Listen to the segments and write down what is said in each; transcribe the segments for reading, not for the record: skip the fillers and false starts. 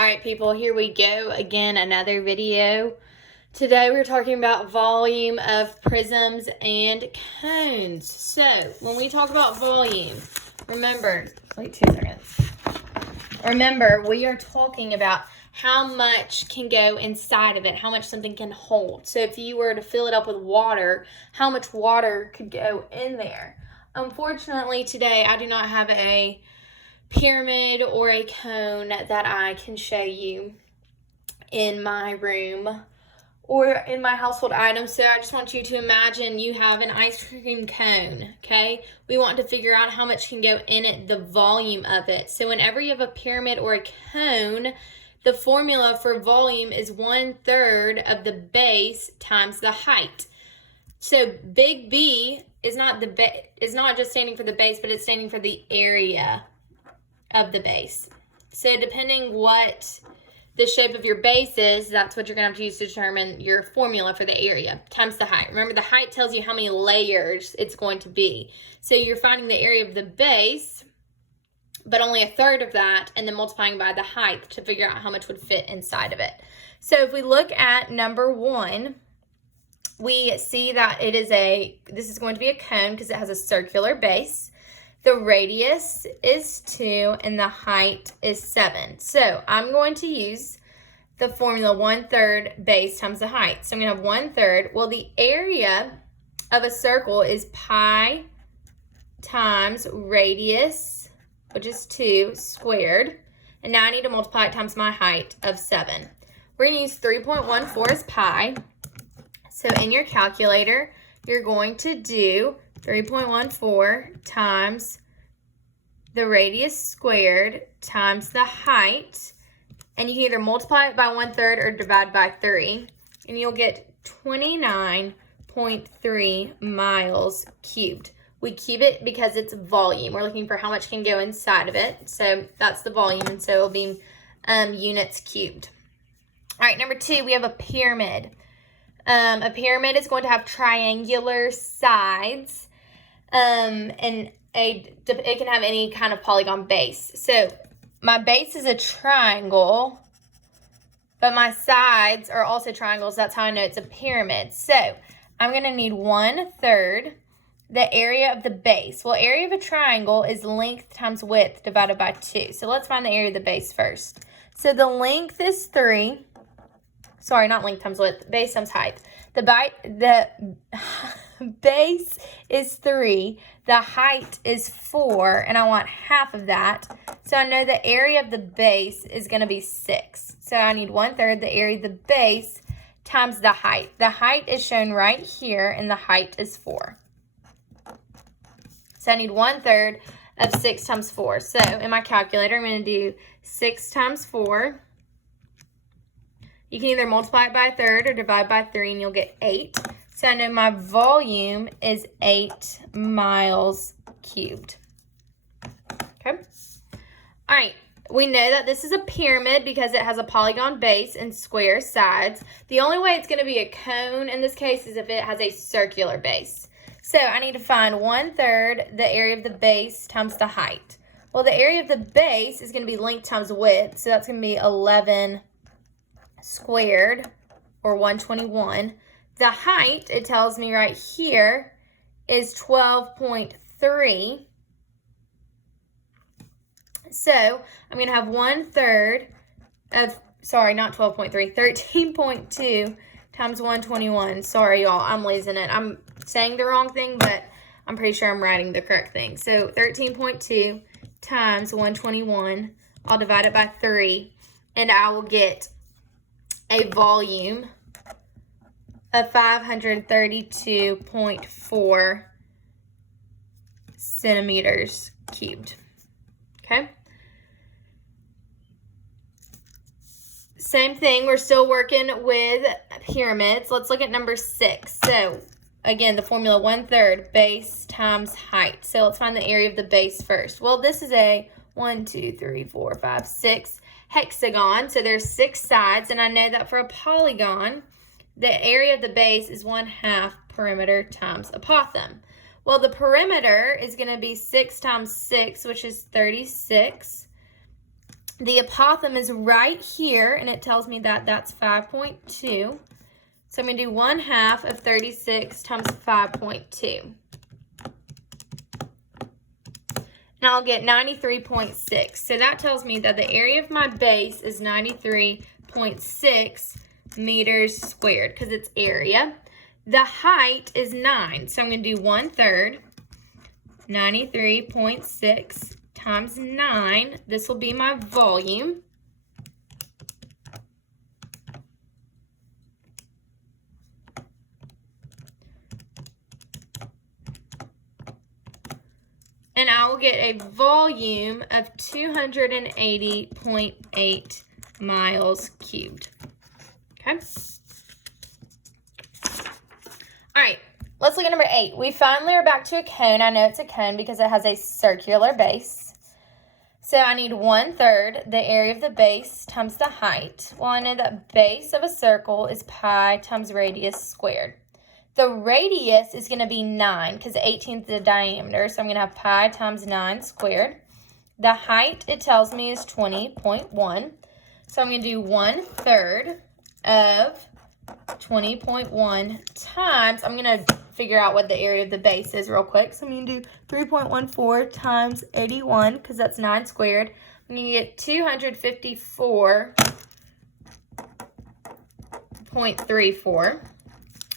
Alright people, here we go again, another video. Today we're talking about volume of prisms and cones. So, when we talk about volume, remember, wait 2 seconds. Remember, we are talking about how much can go inside of it, how much something can hold. So if you were to fill it up with water, how much water could go in there? Unfortunately, today I do not have a pyramid or a cone that I can show you in my room or in my household items. So I just want you to imagine you have an ice cream cone, okay? We want to figure out how much can go in it, the volume of it. So whenever you have a pyramid or a cone, the formula for volume is 1/3 of the base times the height. So big B is not just standing for the base, but it's standing for the area of the base. So depending what the shape of your base is, that's what you're going to have to use to determine your formula for the area times the height. Remember, the height tells you how many layers it's going to be. So you're finding the area of the base, but only 1/3 of that, and then multiplying by the height to figure out how much would fit inside of it. So if we look at number 1, we see that this is going to be a cone because it has a circular base. The radius is 2 and the height is 7. So I'm going to use the formula 1/3 base times the height. So I'm going to have 1/3. Well, the area of a circle is pi times radius, which is 2 squared. And now I need to multiply it times my height of 7. We're going to use 3.14 as pi. So in your calculator, you're going to do 3.14 times the radius squared times the height. And you can either multiply it by 1/3 or divide by 3. And you'll get 29.3 miles cubed. We cube it because it's volume. We're looking for how much can go inside of it. So that's the volume, and so it'll be units cubed. All right, number 2, we have a pyramid. A pyramid is going to have triangular sides, and it can have any kind of polygon base. So my base is a triangle, but my sides are also triangles. That's how I know it's a pyramid. So I'm going to need 1/3 the area of the base. Well, area of a triangle is length times width divided by 2. So let's find the area of the base first. So the length is 3. Sorry, not length times width, base times height. The base is 3, the height is 4, and I want half of that. So I know the area of the base is going to be 6. So I need 1/3 the area of the base times the height. The height is shown right here, and the height is 4. So I need 1/3 of 6 times 4. So in my calculator, I'm going to do 6 times 4. You can either multiply it by 1/3 or divide by 3, and you'll get 8. So I know my volume is 8 miles cubed. Okay. All right. We know that this is a pyramid because it has a polygon base and square sides. The only way it's going to be a cone in this case is if it has a circular base. So I need to find 1/3 the area of the base times the height. Well, the area of the base is going to be length times width. So that's going to be 11 squared, or 121. The height, it tells me right here, is 12.3. So I'm going to have 1/3 of, sorry, not 12.3, 13.2 times 121. Sorry, y'all, I'm losing it. I'm saying the wrong thing, but I'm pretty sure I'm writing the correct thing. So 13.2 times 121, I'll divide it by 3, and I will get a volume of 532.4 centimeters cubed. Okay. Same thing, we're still working with pyramids. Let's look at number 6. So again, the formula 1/3 base times height. So let's find the area of the base first. Well, this is a 1, 2, 3, 4, 5, 6 hexagon. So there's 6 sides, and I know that for a polygon, the area of the base is 1/2 perimeter times apothem. Well, the perimeter is going to be 6 times 6, which is 36. The apothem is right here, and it tells me that that's 5.2. So I'm going to do 1/2 of 36 times 5.2. And I'll get 93.6. So that tells me that the area of my base is 93.6 meters squared because it's area. The height is 9. So I'm going to do 1/3, 93.6 times 9. This will be my volume. And I will get a volume of 280.8 miles cubed. Okay. All right, let's look at number 8. We finally are back to a cone. I know it's a cone because it has a circular base. So I need 1/3 the area of the base times the height. Well, I know that base of a circle is pi times radius squared. The radius is going to be 9 because 18 is the diameter. So I'm going to have pi times 9 squared. The height, it tells me, is 20.1. So I'm going to do 1/3 of 20.1 times, I'm going to figure out what the area of the base is real quick. So I'm going to do 3.14 times 81 because that's 9 squared. I'm going to get 254.34.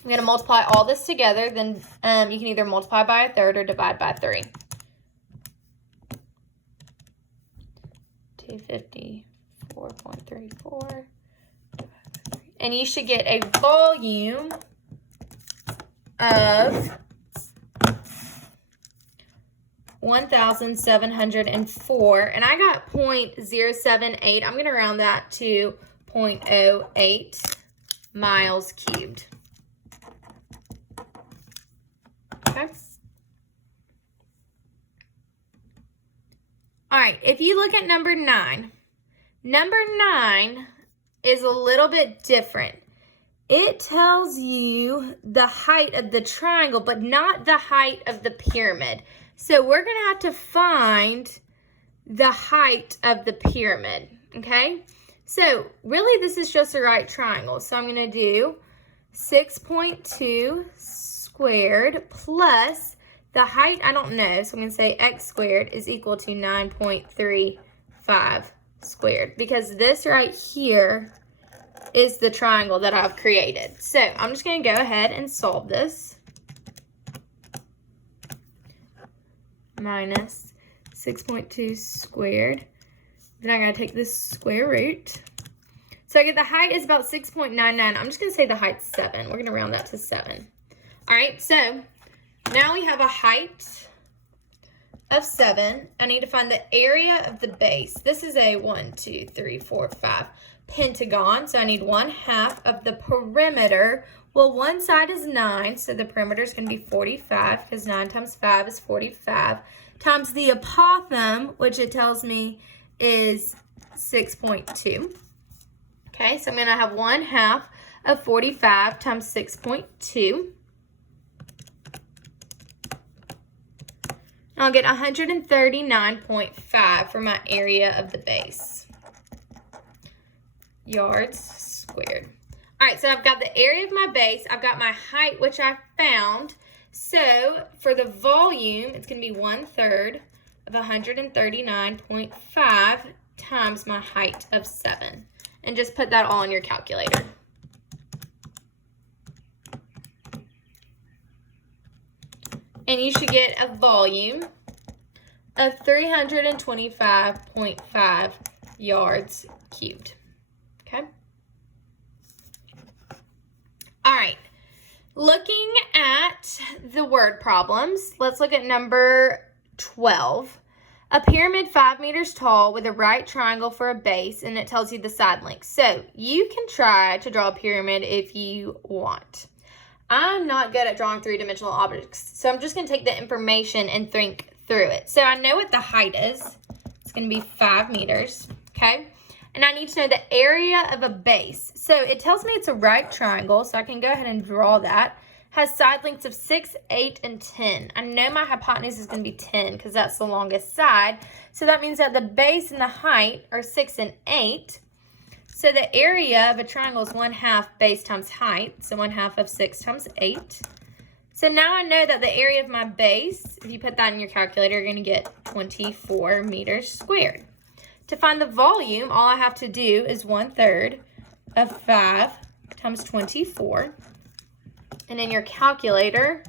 I'm going to multiply all this together. Then you can either multiply by 1/3 or divide by 3. 254.34. And you should get a volume of 1,704. And I got 0.078. I'm going to round that to 0.08 miles cubed. Okay. All right, if you look at number 9 is a little bit different. It tells you the height of the triangle, but not the height of the pyramid. So we're going to have to find the height of the pyramid, okay? So really this is just a right triangle. So I'm going to do 6.2 squared plus the height, I don't know, so I'm going to say x squared is equal to 9.35 squared because this right here is the triangle that I've created. So I'm just going to go ahead and solve this. Minus 6.2 squared. Then I got to take this square root. So I get the height is about 6.99. I'm just going to say the height's 7. We're going to round that to 7. All right, so now we have a height of 7. I need to find the area of the base. This is a 1, 2, 3, 4, 5 pentagon. So I need 1/2 of the perimeter. Well, one side is 9, so the perimeter is going to be 45 because 9 times 5 is 45 times the apothem, which it tells me is 6.2. Okay, so I'm going to have 1/2 of 45 times 6.2. I'll get 139.5 for my area of the base. Yards squared. All right, so I've got the area of my base. I've got my height, which I found. So for the volume, it's going to be 1/3 of 139.5 times my height of 7. And just put that all in your calculator. And you should get a volume of 325.5 yards cubed. Okay? All right. Looking at the word problems, let's look at number 12. A pyramid 5 meters tall with a right triangle for a base, and it tells you the side length. So you can try to draw a pyramid if you want. I'm not good at drawing three-dimensional objects, so I'm just going to take the information and think through it. So I know what the height is. It's going to be 5 meters, okay? And I need to know the area of a base. So it tells me it's a right triangle, so I can go ahead and draw that. has side lengths of 6, 8, and 10. I know my hypotenuse is going to be 10 because that's the longest side. So that means that the base and the height are 6 and 8. So the area of a triangle is 1/2 base times height. So 1/2 of 6 times 8. So now I know that the area of my base, if you put that in your calculator, you're going to get 24 meters squared. To find the volume, all I have to do is 1/3 of 5 times 24. And in your calculator,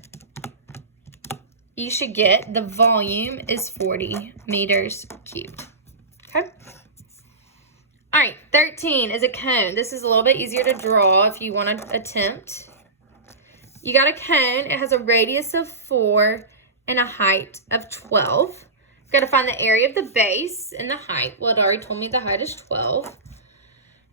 you should get the volume is 40 meters cubed. Okay? All right, 13 is a cone. This is a little bit easier to draw if you want to attempt. You got a cone. It has a radius of 4 and a height of 12. You've got to find the area of the base and the height. Well, it already told me the height is 12.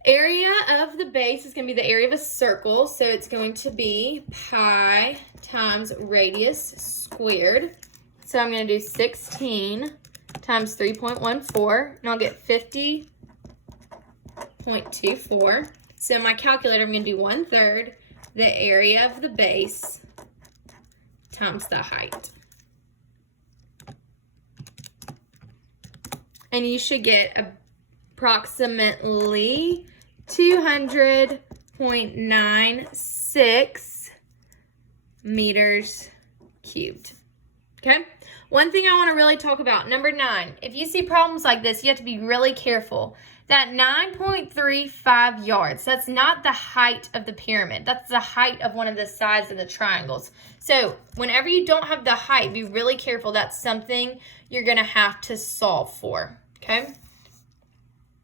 Area of the base is going to be the area of a circle, so it's going to be pi times radius squared. So I'm going to do 16 times 3.14, and I'll get 50.24. So in my calculator, I'm going to do 1/3 the area of the base times the height. And you should get approximately 200.96 meters cubed. Okay? One thing I want to really talk about, number 9. If you see problems like this, you have to be really careful. That 9.35 yards, that's not the height of the pyramid. That's the height of one of the sides of the triangles. So whenever you don't have the height, be really careful. That's something you're going to have to solve for. Okay?